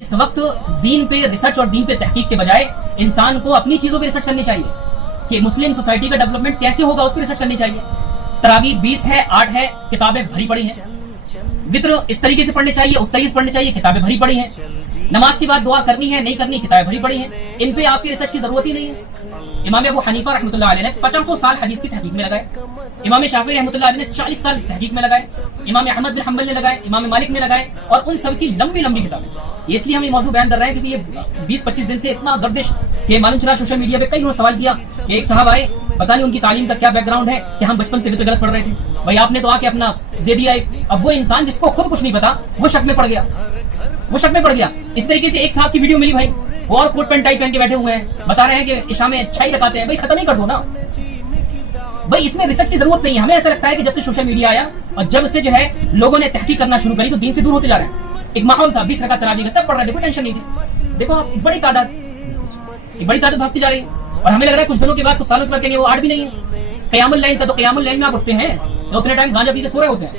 اس وقت دین پہ ریسرچ اور دین پہ تحقیق کے بجائے انسان کو اپنی چیزوں پہ ریسرچ کرنی چاہیے کہ مسلم سوسائٹی کا ڈیولپمنٹ کیسے ہوگا، اس پہ ریسرچ کرنی چاہیے. تراویح 20 ہے، 8 ہے، کتابیں بھری پڑی ہیں. وطر اس طریقے سے پڑھنے چاہیے، اس طریقے سے پڑھنے چاہیے، کتابیں بھری پڑی ہیں. نماز کے بعد دعا کرنی ہے نہیں کرنی، کتابیں بھری پڑی ہیں. ان پہ آپ کی ریسرچ کی ضرورت ہی نہیں ہے. امام ابو حنیفہ رحمۃ اللہ علیہ نے 500 سال حدیث کی تحقیق میں لگائے. امام شافعی رحمۃ اللہ علیہ نے 40 سال تحقیق میں لگائے. امام احمد بن حنبل نے لگائے، امام مالک نے لگائے، اور ان سب کی لمبی لمبی کتابیں. اس لیے ہم یہ موضوع بیان کر رہے ہیں کیونکہ یہ 20-25 دن سے اتنا گردش کہ معلوم چلا سوشل میڈیا پہ کئی لوگوں نے سوال کیا کہ ایک صاحب آئے، پتہ نہیں ان کی تعلیم کا کیا بیک گراؤنڈ ہے کہ ہم بچپن سے بھی تو غلط پڑھ رہے تھے. بھائی آپ نے تو آ کے اپنا دے دیا. اب وہ انسان جس کو خود کچھ نہیں پتا وہ شک میں پڑ گیا، وہ شک میں پڑ گیا. اس طریقے سے ایک صاحب کی ویڈیو ملی بھائی، وہ اور کوٹ پینٹ ٹائی پہن کے بیٹھے ہوئے ہیں، بتا رہے ہیں کہ عشاء میں چھائی لگاتے ہیں. بھائی ختم ہی کر دو نا بھائی، اس میں ریسرچ کی ضرورت نہیں ہے. ہمیں ایسا لگتا ہے کہ جب سے سوشل میڈیا آیا اور جب سے جو ہے لوگوں نے تحقیق کرنا شروع کری تو دین سے دور ہوتے جا رہے ہیں. ایک ماحول تھا 20 رکعت تراویح کا، سب پڑھ رہے تھے، کوئی ٹینشن نہیں تھی. دیکھو آپ ایک بڑی تعداد بھاگتی جا رہی ہے. اور ہمیں لگ رہا ہے کچھ دنوں کے بعد، کچھ سالوں کے بعد کہیں وہ 8 بھی نہیں ہے. قیام اللیل تھا تو قیام اللیل میں آپ اٹھتے ہیں تو اتنے ٹائم گانجا پی کے سو رہے ہوتے ہیں.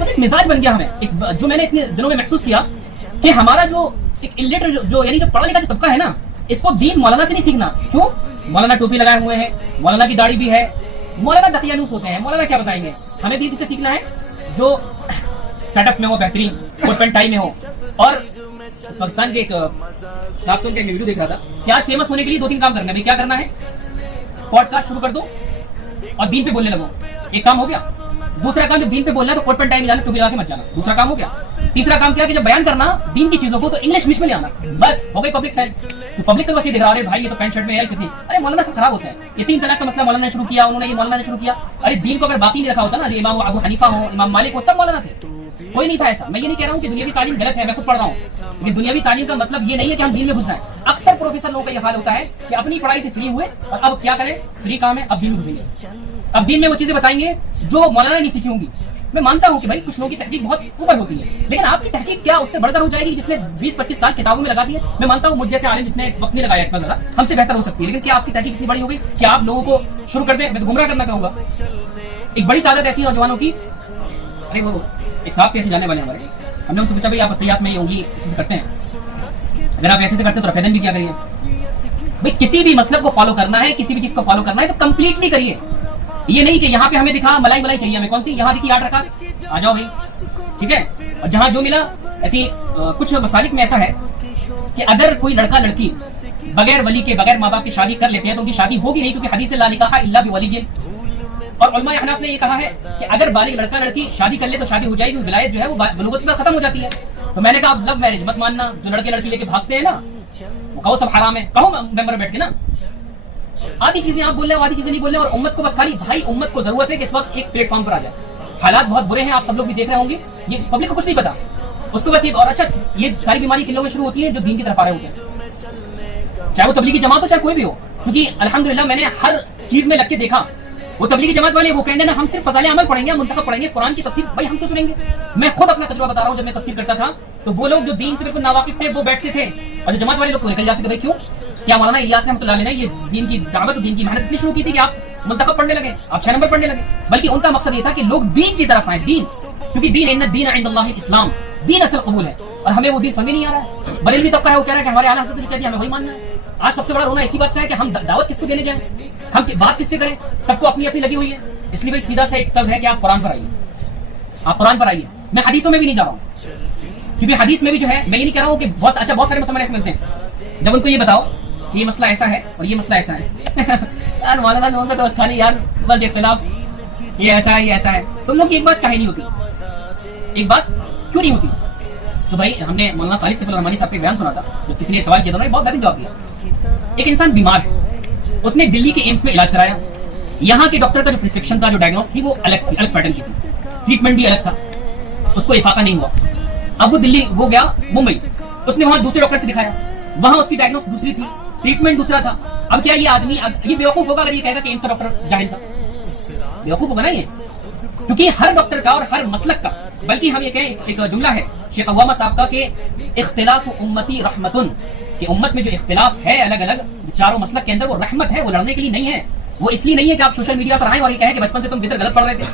ایک مزاج بن گیا ہمیں، جو میں نے اتنے دنوں میں محسوس کیا کہ ہمارا جو ایک الٹریٹ جو یعنی جو پڑھا لکھا جو طبقہ ہے نا، اس کو دین مولانا سے نہیں سیکھنا. کیوں؟ مولانا ٹوپی لگائے ہوئے ہیں، مولانا کی داڑھی بھی ہے، مولانا دقیانوس ہوتے ہیں. مولانا کیا بتائیں گے ہمیں؟ دین سے سیکھنا ہے جو سیٹ اپ میں ہو، بہترین کوٹ پینٹ ٹائی میں ہو. اور پاکستان کے ایک صاحب تو ویڈیو دیکھ رہا تھا کہ آج فیمس ہونے کے لیے 2-3 کام کرنا ہے. کیا کرنا ہے؟ پوڈ کاسٹ شروع کر دو اور دین پہ بولنے لگو. ایک کام ہو گیا. دوسرا کام، جب دین پہ بولنا ہے تو کوٹ پینٹ ٹائی میں جانا، ٹوپی لگا کے مت جانا. دوسرا کام ہو گیا. تیسرا کام کیا کہ جب بیان کرنا دین کی چیزوں کو تو انگلش میں لے آنا. بس ہو گئی پبلک فین. پبلک تو بس یہ دیکھ رہا ہے بھائی یہ تو پینٹ شرٹ میں ہے کتنی. ارے مولانا سب خراب ہوتا ہے. یہ 3 طلاق کا مسئلہ مولانا نے شروع کیا، انہوں نے یہ مولانا نے شروع کیا. ارے دین کو اگر باقی نہیں رکھا ہوتا نا، امام ابو حنیفہ ہو، امام مالک ہو، سب مولانا تھے، کوئی نہیں تھا ایسا. میں یہ نہیں کہہ رہا ہوں کہ دنیاوی تعلیم غلط ہے، میں خود پڑھ رہا ہوں. لیکن دنیاوی تعلیم کا مطلب یہ نہیں ہے کہ ہم دین میں گھس جائیں. اکثر پروفیسر لوگوں کا یہ حال ہوتا ہے کہ اپنی پڑھائی سے فری ہوئے اور اب کیا کریں، فری کام ہے، اب دین میں گھسیں گے، اب دین میں وہ چیزیں بتائیں گے جو مولانا نہیں سیکھی ہوں گی. میں مانتا ہوں کہ بھائی کچھ لوگوں کی تحقیق بہت اوپر ہوتی ہے، لیکن آپ کی تحقیق کیا اس سے بڑھ کر ہو جائے گی جس نے 20-25 سال کتابوں میں لگا دی ہے؟ میں مانتا ہوں مجھ جیسے عالم جس نے وقت نہیں لگایا اتنا زیادہ، ہم سے بہتر ہو سکتی ہے. لیکن کیا آپ کی تحقیق اتنی بڑی ہو گئی کہ آپ لوگوں کو شروع کر دیں؟ میں تو گمراہ کرنا کہوں گا. ایک بڑی تعداد ایسی نوجوانوں کی، ارے وہ ایک صاحب کیسے جانے والے ہمارے، ہم نے ان سے پوچھا بھائی آپ عطیات میں یہ انگلی ایسے سے کرتے ہیں؟ اگر آپ ایسے سے کرتے ہیں تو رفیدن بھی کیا کریے. بھائی کسی بھی مسلک کو فالو کرنا ہے، کسی بھی چیز کو فالو کرنا ہے تو کمپلیٹلی کریے. یہ نہیں کہ یہاں پہ ہمیں دکھا ملائی چاہیے ہمیں، کون سی یہاں دکھی 8 رکعت، آ جاؤ بھائی ٹھیک ہے. اور جہاں جو ملا ایسی کچھ مسالک میں ایسا ہے کہ اگر کوئی لڑکا لڑکی بغیر ولی کے، بغیر ماں باپ کی شادی کر لیتے ہیں تو ان کی شادی ہوگی نہیں، کیونکہ حدیث لا نکاح الا بولی. اور علماء احناف نے یہ کہا ہے کہ اگر بالغ لڑکا لڑکی شادی کر لے تو شادی ہو جائے گی، ولایت جو ہے وہ بلوغت میں ختم ہو جاتی ہے. تو میں نے کہا اب لو میرج مت ماننا، جو لڑکے لڑکی لے کے بھاگتے ہیں نا وہ کہو سب حرام ہے، کہو ممبر بیٹھ کے نا آدھی چیزیں آپ بول رہے ہیں، آدھی چیزیں نہیں بول رہے. اور امت کو بس خالی بھائی امت کو ضرورت ہے کہ اس وقت ایک پلیٹ فارم پر آ جائے. حالات بہت برے ہیں، آپ سب لوگ بھی دیکھ رہے ہوں گے. یہ پبلک کو کچھ نہیں پتا، اس کو بس یہ. اور اچھا یہ ساری بیماری کن لوگوں میں شروع ہوتی ہے؟ جو دین کی طرف آ رہے ہوتے ہیں، چاہے وہ تبلیغی جماعت ہو چاہے کوئی بھی ہو. کیونکہ الحمدللہ میں نے ہر چیز میں لگ کے دیکھا، وہ تبلیغی جماعت والے وہ کہیں گے نا ہم صرف فضائل عمل پڑھیں گے، منتخب پڑھیں گے، قرآن کی تفسیر. بھائی ہم تو سنیں گے. میں خود اپنا تجربہ بتا رہا ہوں، جب میں تفسیر کرتا تھا تو وہ لوگ جو دین سے بالکل ناواقف تھے وہ بیٹھتے تھے، اور جو جماعت والے لوگ تو نکل جاتے تھے. بھائی کیوں؟ کیا مولانا الیاس رحمۃ اللہ علیہ نے یہ دین کی دعوت اور دین کی محنت اس لیے شروع کی تھی کہ آپ منتخب پڑھنے لگے، آپ 6 نمبر پڑھنے لگے؟ بلکہ ان کا مقصد یہ تھا کہ لوگ دین کی طرف آئیں. دین، کیونکہ دین ان الدین عند اللہ الاسلام، دین اصل قبول ہے. اور ہمیں وہ دین سمجھ نہیں آ رہا ہے. بریلوی طبقہ ہے وہ کہہ رہا ہے کہ ہمارے اعلیٰ حضرت جو کہتے ہیں ہمیں وہی ماننا ہے. آج سب سے بڑا رونا اسی بات کا ہے کہ ہم دعوت کس کو دینے جائیں، ہم بات کس سے کریں. سب کو اپنی اپنی لگی ہوئی ہے. اس لیے بھائی سیدھا سا ایک طرز ہے کہ آپ قرآن پر آئیے، آپ قرآن پر آئیے. میں حدیثوں میں بھی نہیں جا رہا ہوں، کیونکہ حدیث میں بھی جو ہے میں یہ نہیں کہہ رہا ہوں کہ بہت سارے مسلمان ایسے ملتے ہیں جب ان کو یہ بتاؤ کہ یہ مسئلہ ایسا ہے اور یہ مسئلہ ایسا ہے یار مولانا لوگوں کا تو بس خالی یار بس اختلاف، یہ ایسا ہے یہ ایسا ہے. تم لوگ کی ایک بات کہیں نہیں ہوتی، ایک بات کیوں نہیں ہوتی؟ تو بھائی ہم نے مولانا خالد سیف الرحمانی صاحب کے بیان سنا تھا، جو کسی نے سوال کیا تھا، بہت بہترین جواب دیا. ایک انسان بیمار ہے، اس نے دلی کے ایمس میں علاج کرایا. یہاں کے ڈاکٹر کا جو پرسکرپشن تھا، جو ڈائگنوس تھی وہ الگ تھی، الگ پیٹرن کی تھی، ٹریٹمنٹ بھی الگ تھا. اس کو افاقہ نہیں ہوا. اب وہ دلی وہ گیا ممبئی، اس نے وہاں دوسرے ڈاکٹر سے دکھایا، وہاں اس کی ڈائگنوس دوسری تھی، ٹریٹمنٹ دوسرا تھا. اب کیا یہ آدمی یہ بیوقوف ہوگا اگر یہ کہے گا کہ ایمس کا ڈاکٹر جاہل تھا؟ بیوقوف ہوگا نا یہ. کیونکہ ہر ڈاکٹر کا اور ہر مسلک کا، بلکہ ہم یہ کہیں ایک جملہ ہے شیخ عوامہ صاحب کا کہ اختلاف امتی رحمتن، کہ امت میں جو اختلاف ہے الگ الگ چاروں مسلک کے اندر وہ رحمت ہے، وہ لڑنے کے لیے نہیں ہے. وہ اس لیے نہیں ہے کہ آپ سوشل میڈیا پر آئیں اور یہ کہیں کہ بچپن سے تم بدر غلط پڑھ رہے تھے.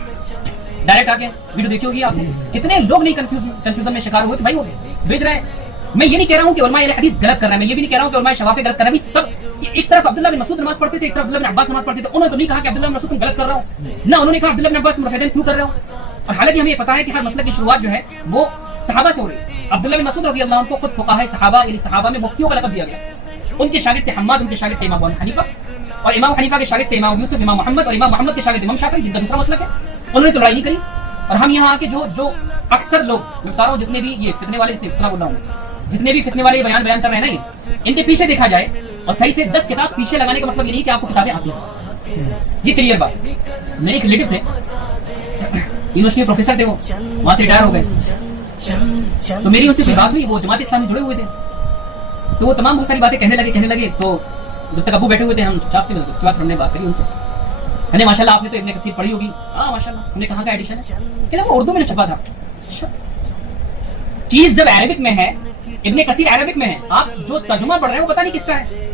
ڈائریکٹ آ کے ویڈیو دیکھی ہوگی آپ نے، کتنے لوگ نہیں کنفیوژن میں شکار ہوئے کہ بھائی وہ بیچ رہے ہیں میں یہ نہیں کہہ رہا ہوں کہ علماء اہل حدیث غلط کر رہے ہیں, میں یہ بھی نہیں کہہ رہا ہوں کہ علماء شوافی غلط کر رہے ہیں. سب ایک طرف عبداللہ بن مسعود نماز پڑھتے تھے, ایک طرف عبداللہ بن عباس نماز پڑھتے تھے. انہوں نے تو نہیں کہا کہ عبداللہ بن مسعود تم غلط کر رہا ہو, نہ انہوں نے کہا عبداللہ بن عباس تم رفیدین کیوں کر رہے ہو. اور حالانکہ ہمیں یہ پتا ہے کہ ہر مسئلہ کی شروعات جو ہے وہ صحابہ سے ہو رہی ہے. عبداللہ بن مسعود رضی اللہ عنہ کو خود فقہاء صحابہ یعنی صحابہ میں مفتیوں کا لقب دیا گیا. ان کے شاگرد تھے حماد, ان کے شاگرد تھے امام ابو حنیفہ, اور امام حنیفہ کے شاگرد تھے امام یوسف, امام محمد, اور امام محمد کے شاگرد امام شافعی جن کا دوسرا مسلک ہے. انہوں نے تو لڑائی نہیں کری. اور ہم یہاں آ کے جو اکثر لوگ میں بتا رہا ہوں, جتنے بھی یہ فتنے والے, فتنہ بول رہا ہوں, جتنے بھی فتنے والے بیان کر رہے ہیں نا, ان کے پیچھے دیکھا جائے اور صحیح سے 10 کتاب پیچھے لگانے کا مطلب یہ نہیں کہ آپ کو کتابیں آتی ہیں. یہ کلیئر بات. میرے ایک ریلیٹو تھے, یونیورسٹی میں پروفیسر تھے, وہ وہاں سے ریٹائر ہو گئے. تو میری ان سے بات ہوئی, وہ جماعت اسلامی جڑے ہوئے تھے, تو وہ تمام بہت ساری باتیں کہنے لگے. تو جب تک ابو بیٹھے ہوئے تھے ہم چپ چاپ تھے, اس کے بعد ہم نے بات کری ان سے. ہم نے ماشاء اللہ آپ نے تو ابن کثیر پڑھی ہوگی. ہاں ماشاء اللہ. ہم نے کہاں کا ایڈیشن ہے کہ وہ اردو میں جو چھپا تھا. چیز جب عربک میں ہے, ابن کثیر عربک میں ہے, آپ جو ترجمہ پڑھ رہے ہیں وہ پتہ نہیں کس کا ہے.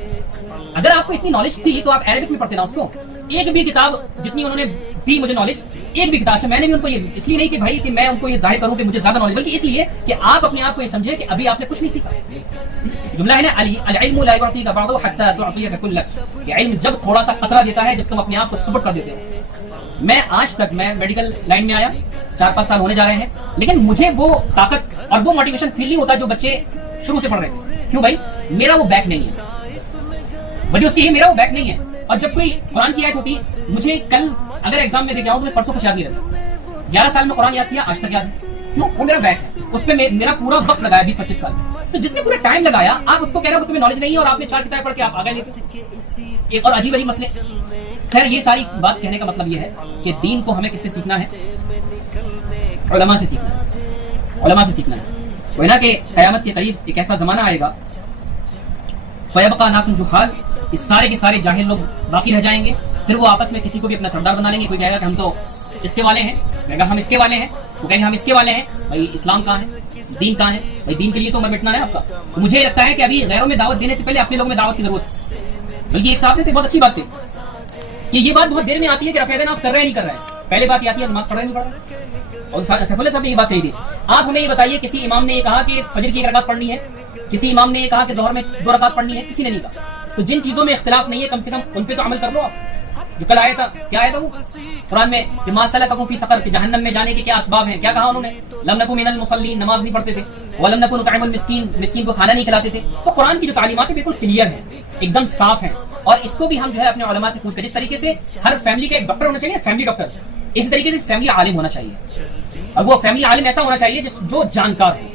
اگر آپ کو اتنی نالج تھی تو آپ عربک میں پڑھتے نا اس کو. ایک بھی کتاب جتنی انہوں نے دی مجھے نالج, ایک بھی کتاب. میں نے بھی ان کو یہ اس لیے نہیں کہ بھائی کہ میں ان کو یہ ظاہر کروں کہ مجھے زیادہ نالج, بلکہ اس لیے کہ آپ اپنے آپ کو یہ سمجھے کہ ابھی آپ نے کچھ نہیں سیکھا. جملہ ہے نا, العلم لا يعطيك بعضه حتى تعطيك كلك. یہ علم جب تھوڑا سا قطرہ دیتا ہے جب تم اپنے آپ کو سبٹ کر دیتے ہو. میں آج تک میں میڈیکل لائن میں آیا 4-5 سال ہونے جا رہے ہیں, لیکن مجھے وہ طاقت اور وہ موٹیویشن فیل نہیں ہوتا جو بچے شروع سے پڑھ رہے تھے. کیوں بھائی؟ میرا وہ بیک نہیں ہے. وجہ اس کی میرا وہ بیک نہیں ہے. اور جب کوئی قرآن کی آیت ہوتی, مجھے کل اگر ایگزام میں دے کے آؤں تو میں پرسوں کچھ یاد نہیں رہتا. 11 سال میں قرآن یاد کیا, آج تک یاد ہے. وہ میرا بیک ہے, اس پہ میرا پورا وقت لگایا 20-25 سال. تو جس نے پورا ٹائم لگایا, آپ اس کو کہہ رہے ہو کہ تمہیں نالج نہیں ہے, اور آپ نے 4 کتابیں پڑھ کے آپ آگے لیتے. ایک اور عجیب مسئلے. خیر, یہ ساری بات کہنے کا مطلب یہ ہے کہ دین کو ہمیں کس سے سیکھنا ہے؟ علماء سے سیکھنا ہے. علماء سے سیکھنا ہے. وہ نا کہ قیامت کے قریب ایک ایسا زمانہ آئے گا, فیبقى ناس جہال, کہ سارے کے سارے جاہل لوگ باقی رہ جائیں گے. پھر وہ آپس میں کسی کو بھی اپنا سردار بنا لیں گے. کوئی کہے گا کہ ہم تو اس کے والے ہیں, کہے گا ہم اس کے والے ہیں, وہ کہیں گے ہم اس کے والے ہیں. بھائی اسلام کہاں ہے؟ دین کہاں ہے؟ بھائی دین کے لیے تو عمر مٹنا ہے آپ کا. تو مجھے یہ لگتا ہے کہ ابھی غیروں میں دعوت دینے سے پہلے اپنے لوگوں میں دعوت کی ضرورت ہے. بلکہ ایک صاحب نے بہت اچھی بات کی کہ یہ بات بہت دیر میں آتی ہے کہ رفیدین آپ کر رہے ہیں نہیں کر رہے ہیں. پہلے بات یہ آتی ہے نماز پڑھ رہے نہیں پڑھ رہے. اور سیف اللہ صاحب نے یہ بات کہی تھی. آپ ہمیں یہ بتائیے, کسی امام نے یہ کہا کہ فجر کی 1 رکعت پڑھنی ہے, کسی امام نے یہ کہا کہ ظہر میں 2 رکعت پڑھنی ہے, کسی نے نہیں کہا. تو جن چیزوں میں اختلاف نہیں ہے کم سے کم ان پہ تو عمل کر لو. آپ جو کل آیا تھا, کیا آیا تھا وہ قرآن میں کہ ما سلککم فی سقر, کہ جہنم میں جانے کے کیا اسباب ہیں. کیا کہا انہوں نے؟ لم نکن من المصلین, نماز نہیں پڑھتے تھے. ولم نکن نطعم المسکین, مسکین کو کھانا نہیں کھلاتے تھے. تو قرآن کی جو تعلیمات ہیں بالکل کلیئر ہیں, ایک دم صاف ہیں. اور اس کو بھی ہم جو ہے اپنے علماء سے پوچھ کر, جس طریقے سے ہر فیملی کا ایک ڈاکٹر ہونا چاہیے, فیملی ڈاکٹر, اسی طریقے سے فیملی عالم ہونا چاہیے. اور وہ فیملی عالم ایسا ہونا چاہیے جو جانکار ہو.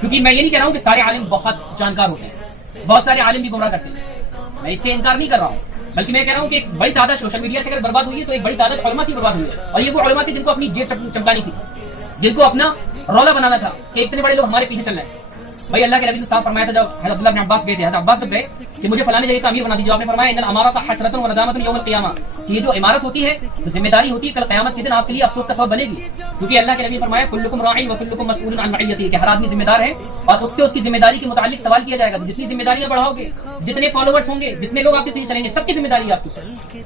کیونکہ میں یہ نہیں کہہ رہا ہوں کہ سارے عالم بہت جانکار ہوتے ہیں, بہت سارے عالم بھی گمراہ کرتے ہیں, میں اس کے انکار نہیں کر رہا ہوں. بلکہ میں کہہ رہا ہوں کہ ایک بڑی تعداد سوشل میڈیا سے اگر برباد ہوئی ہے تو ایک بڑی تعداد علماء سے برباد ہوئی ہے. اور یہ وہ علماء تھے جن کو اپنی جیب چمکانی تھی, جن کو اپنا رولا بنانا تھا کہ اتنے بڑے لوگ ہمارے پیچھے چل رہے ہیں. بھائی اللہ کے نبی نے صاف فرمایا تھا جب حضرت عبداللہ بن عباس گئے تھے, حضرت عباس جب گئے کہ مجھے فلاں جگہ کا امیر بنا دیجیے, آپ نے فرمایا ان الامارۃ حسرۃ و ندامۃ یوم القیامہ, کہ یہ جو امارت ہوتی ہے, ذمہ داری ہوتی ہے, کل قیامت کے دن آپ کے لیے افسوس کا سبب بنے گی. کیونکہ اللہ کے نبی نے فرمایا کلکم راع و کلکم مسئول عن رعیتہ, کہ ہر آدمی ذمہ دار ہے اور اس سے اس کی ذمہ داری کے متعلق سوال کیا جائے گا. تو جتنی ذمہ داریاں بڑھاؤ گے, جتنے فالوورز ہوں گے, جتنے لوگ آپ کے پیچھے چلیں گے, سب کی ذمہ داری ہے آپ کی.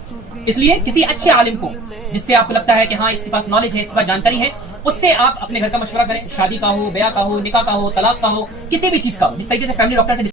اس لیے کسی اچھے عالم کو جس سے آپ کو لگتا ہے کہ ہاں اس کے پاس نالج ہے, اس کے پاس جانکاری ہے, اس سے آپ اپنے گھر کا مشورہ کریں. شادی کا ہو, بیاہ کا ہو, نکاح کا ہو, طلاق کا ہو, کسی بھی چیز کا ہو, جس طریقے سے فیملی ڈاکٹر سے